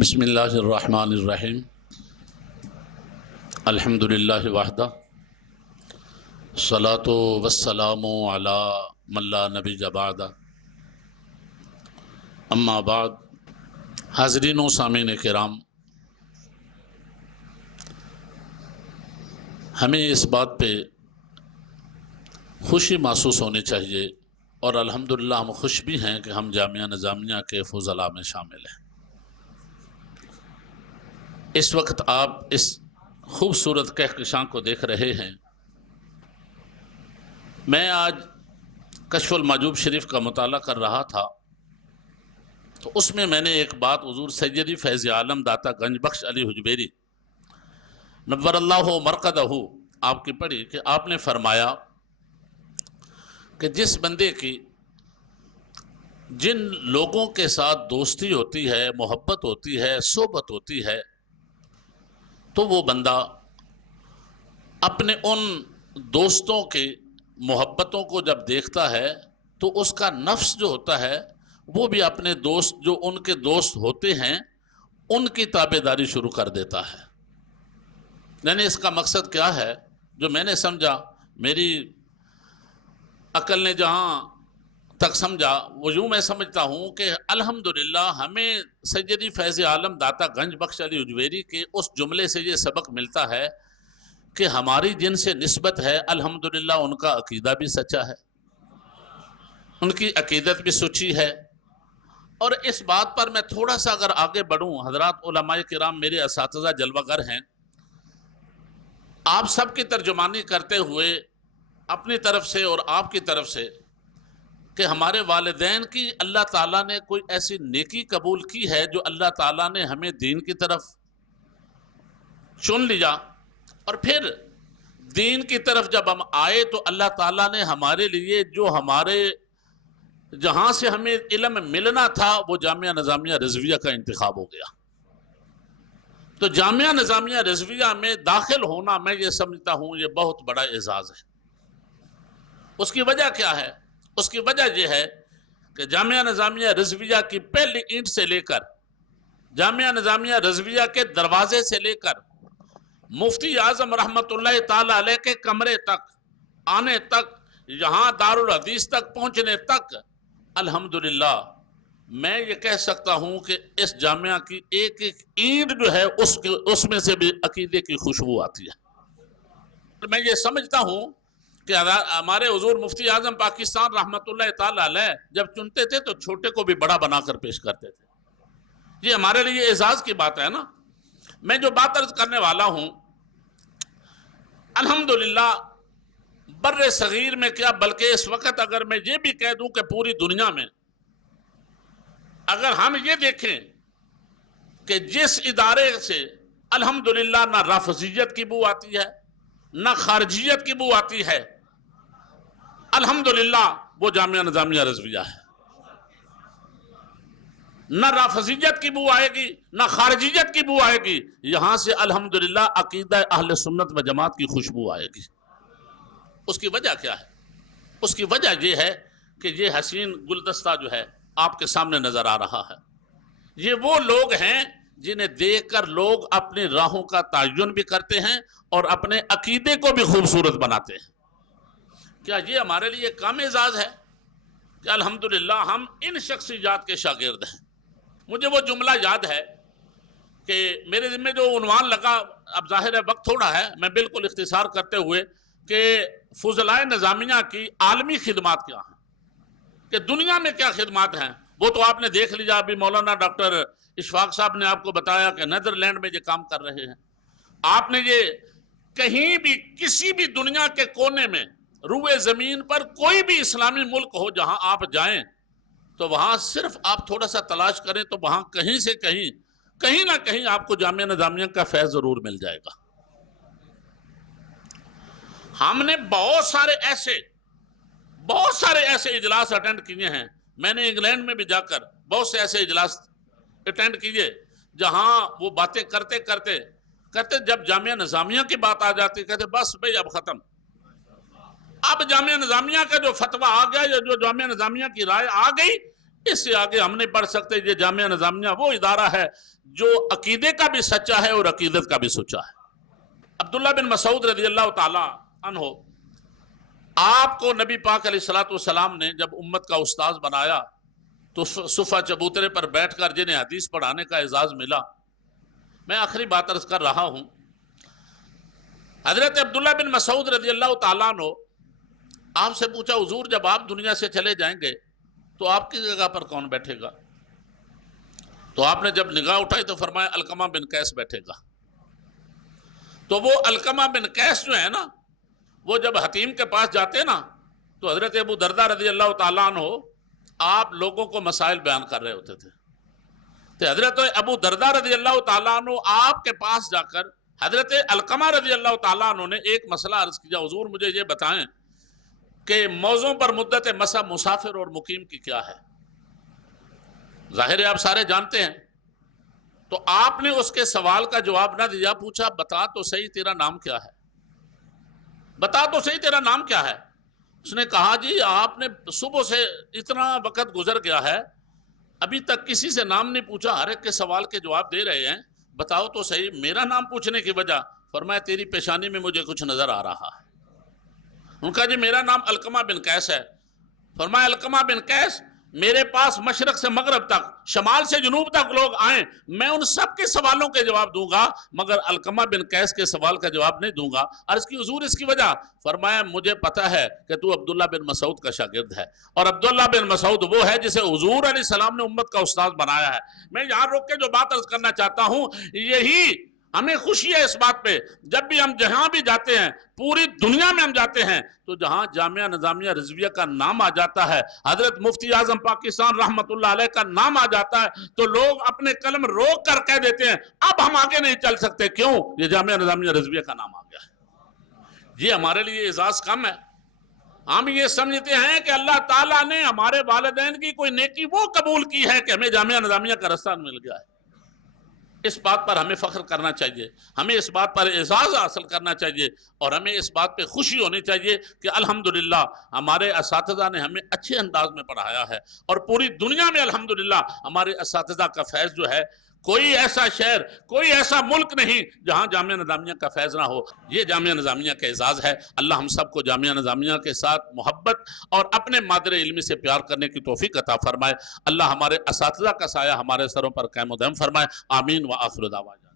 बिस्मिल्लाहिर्रहमानिर्रहीम अल्हम्दुलिल्लाहि वहदा सलातो वस्सलामु अला मल्ला नबिय्य बअदा अम्मा बाद। हाज़रीन व सामीन किराम, हमें इस बात पे खुशी महसूस होनी चाहिए और अल्हम्दुलिल्लाह हम खुश भी हैं कि हम जामिया निज़ामिया के फ़ुज़ला में शामिल हैं। इस वक्त आप इस खूबसूरत कहकशां को देख रहे हैं। मैं आज कश्फुल माजूब शरीफ का मुताला कर रहा था तो उसमें मैंने एक बात हुज़ूर सैयदी फैज़ आलम दाता गंज बख्श अली हुजवेरी नव्वरल्लाहु मरकदहू आपकी पढ़ी कि आपने फरमाया कि जिस बंदे की जिन लोगों के साथ दोस्ती होती है, मोहब्बत होती है, सोबत होती है, तो वो बंदा अपने उन दोस्तों के मोहब्बतों को जब देखता है तो उसका नफ्स जो होता है वो भी अपने दोस्त जो उनके दोस्त होते हैं उनकी ताबेदारी शुरू कर देता है। यानी इसका मकसद क्या है, जो मैंने समझा, मेरी अकल ने जहाँ तक समझा वो यूँ मैं समझता हूँ कि अल्हम्दुलिल्लाह हमें सैयदी फैज़ आलम दाता गंज बख्श अली हुजवेरी के उस जुमले से ये सबक मिलता है कि हमारी जिनसे निस्बत है अल्हम्दुलिल्लाह उनका अकीदा भी सच्चा है, उनकी अकीदत भी सच्ची है। और इस बात पर मैं थोड़ा सा अगर आगे बढ़ूँ, हज़रात उलमाए किराम मेरे असातिज़ा जलवागर हैं, आप सब की तर्जुमानी करते हुए अपनी तरफ से और आपकी तरफ से कि हमारे वालिदैन की अल्लाह ताला ने कोई ऐसी नेकी कबूल की है जो अल्लाह ताला ने हमें दीन की तरफ चुन लिया, और फिर दीन की तरफ जब हम आए तो अल्लाह ताला ने हमारे लिए जो हमारे जहाँ से हमें इल्म मिलना था वो जामिया निज़ामिया रिज़विया का इंतखाब हो गया। तो जामिया निज़ामिया रिज़विया में दाखिल होना मैं ये समझता हूँ ये बहुत बड़ा एजाज़ है। उसकी वजह क्या है? उसकी वजह यह है कि जामिया निज़ामिया रिज़विया की पहली ईंट से लेकर जामिया निज़ामिया रिज़विया के दरवाजे से लेकर मुफ्ती आज़म रहमतुल्लाहि ताला अलैह के कमरे तक आने तक, यहाँ दारुल हदीस तक पहुँचने तक, अल्हम्दुलिल्लाह मैं ये कह सकता हूँ कि इस जामिया की एक एक ईंट जो है उसमें से भी अकीदे की खुशबू आती है। मैं ये समझता हूँ कि हमारे हुजूर मुफ्ती आज़म पाकिस्तान रहमतुल्लाहि ताला अलैह जब चुनते थे तो छोटे को भी बड़ा बनाकर पेश करते थे। ये हमारे लिए एजाज़ की बात है ना। मैं जो बात अर्ज करने वाला हूँ, अल्हम्दुलिल्लाह बर्रे सगीर में क्या बल्कि इस वक्त अगर मैं ये भी कह दूं कि पूरी दुनिया में अगर हम ये देखें कि जिस इदारे से अल्हम्दुलिल्लाह ना राफजियत की बू आती है ना खारजियत की बू आती है, अल्हम्दुलिल्लाह वो जामिया निज़ामिया रिज़विया है। न राफजियत की बू आएगी न खारजियत की बू आएगी, यहां से अल्हम्दुलिल्लाह अकीदा अहले सुन्नत व जमात की खुशबू आएगी। उसकी वजह क्या है? उसकी वजह यह है कि ये हसीन गुलदस्ता जो है आपके सामने नजर आ रहा है, ये वो लोग हैं जिन्हें देखकर लोग अपनी राहों का तयन भी करते हैं और अपने अकीदे को भी खूबसूरत बनाते हैं। क्या ये हमारे लिए कम एजाज है कि अल्हम्दुलिल्लाह हम इन शख्सियात के शागिर्द हैं? मुझे वो जुमला याद है कि मेरे ज़िम्मे जो उन्वान लगा, अब जाहिर है वक्त थोड़ा है, मैं बिल्कुल इख्तिसार करते हुए कि फ़ुज़लाए निज़ामिया की आलमी खिदमात क्या हैं, कि दुनिया में क्या खिदमात हैं, वो तो आपने देख लिया। अभी मौलाना डॉक्टर इशफाक साहब ने आपको बताया कि नीदरलैंड में ये काम कर रहे हैं। आपने ये कहीं भी किसी भी दुनिया के कोने में रुए ज़मीन पर कोई भी इस्लामी मुल्क हो जहाँ आप जाएं तो वहाँ सिर्फ आप थोड़ा सा तलाश करें तो वहाँ कहीं से कहीं ना कहीं आपको जामिया निज़ामिया का फैज़ ज़रूर मिल जाएगा। हमने बहुत सारे ऐसे इजलास अटेंड किए हैं। मैंने इंग्लैंड में भी जाकर बहुत से ऐसे इजलास अटेंड किए जहाँ वो बातें करते करते जब जामिया निज़ामिया की बात आ जाती कहते बस भाई अब ख़त्म, अब जामिया निज़ामिया का जो फतवा आ गया या जो जामिया निज़ामिया की राय आ गई اس سے آگے ہم نہیں پڑھ سکتے. یہ جامعہ نظامیہ وہ ادارہ ہے جو عقیدے کا بھی سچا ہے اور عقیدت کا بھی سچا ہے. عبداللہ بن مسعود رضی اللہ تعالی عنہ، آپ کو نبی پاک علیہ الصلوۃ والسلام نے جب امت کا استاذ بنایا تو صفہ چبوترے پر بیٹھ کر جنہیں حدیث پڑھانے کا اعزاز ملا. میں آخری بات عرض کر رہا ہوں. حضرت عبداللہ بن مسعود رضی اللہ تعالیٰ عنہ آپ سے پوچھا، حضور جب آپ دنیا سے چلے جائیں گے تو آپ کی جگہ پر کون بیٹھے گا؟ تو آپ نے جب نگاہ اٹھائی تو فرمایا علقمہ بن قیس بیٹھے گا. تو وہ علقمہ بن قیس جو ہے نا، وہ جب حتیم کے پاس جاتے نا تو حضرت ابو درداء رضی اللہ تعالیٰ عنہ آپ لوگوں کو مسائل بیان کر رہے ہوتے تھے. تو حضرت ابو درداء رضی اللہ تعالیٰ عنہ آپ کے پاس جا کر حضرت علقمہ رضی اللہ تعالیٰ عنہ نے ایک مسئلہ عرض کیا، حضور مجھے یہ بتائیں کہ موضوع پر مدت مسح مسافر اور مقیم کی کیا ہے؟ ظاہر ہے آپ سارے جانتے ہیں. تو آپ نے اس کے سوال کا جواب نہ دیا، پوچھا بتا تو صحیح تیرا نام کیا ہے، بتا تو صحیح تیرا نام کیا ہے. اس نے کہا جی آپ نے صبح سے اتنا وقت گزر گیا ہے، ابھی تک کسی سے نام نہیں پوچھا، ہر ایک کے سوال کے جواب دے رہے ہیں، بتاؤ تو صحیح میرا نام پوچھنے کی وجہ. فرمایا تیری پیشانی میں مجھے کچھ نظر آ رہا ہے. ان کا جی میرا نام علقمہ بن قیس ہے. فرمایا علقمہ بن قیس، میرے پاس مشرق سے مغرب تک، شمال سے جنوب تک لوگ آئیں، میں ان سب کے سوالوں کے جواب دوں گا، مگر علقمہ بن قیس کے سوال کا جواب نہیں دوں گا. عرض کی حضور اس کی وجہ؟ فرمایا مجھے پتہ ہے کہ تو عبداللہ بن مسعود کا شاگرد ہے، اور عبداللہ بن مسعود وہ ہے جسے حضور علیہ السلام نے امت کا استاذ بنایا ہے. میں یہاں روک کے جو بات عرض کرنا چاہتا ہوں، یہی ہمیں خوشی ہے اس بات پہ، جب بھی ہم جہاں بھی جاتے ہیں، پوری دنیا میں ہم جاتے ہیں، تو جہاں جامعہ نظامیہ رضویہ کا نام آ جاتا ہے، حضرت مفتی اعظم پاکستان رحمت اللہ علیہ کا نام آ جاتا ہے، تو لوگ اپنے قلم روک کر کہہ دیتے ہیں اب ہم آگے نہیں چل سکتے. کیوں؟ یہ جامعہ نظامیہ رضویہ کا نام آ گیا ہے. یہ ہمارے لیے اعزاز کم ہے. ہم یہ سمجھتے ہیں کہ اللہ تعالیٰ نے ہمارے والدین کی کوئی نیکی وہ قبول کی ہے کہ ہمیں جامعہ نظامیہ کا رستہ مل گیا ہے. اس بات پر ہمیں فخر کرنا چاہیے، ہمیں اس بات پر اعزاز حاصل کرنا چاہیے، اور ہمیں اس بات پہ خوشی ہونی چاہیے کہ الحمدللہ ہمارے اساتذہ نے ہمیں اچھے انداز میں پڑھایا ہے، اور پوری دنیا میں الحمدللہ ہمارے اساتذہ کا فیض جو ہے، کوئی ایسا شہر، کوئی ایسا ملک نہیں جہاں جامعہ نظامیہ کا فیض نہ ہو. یہ جامعہ نظامیہ کا اعزاز ہے. اللہ ہم سب کو جامعہ نظامیہ کے ساتھ محبت اور اپنے مادر علمی سے پیار کرنے کی توفیق عطا فرمائے. اللہ ہمارے اساتذہ کا سایہ ہمارے سروں پر قائم و دائم فرمائے. آمین و آخر دعوانا.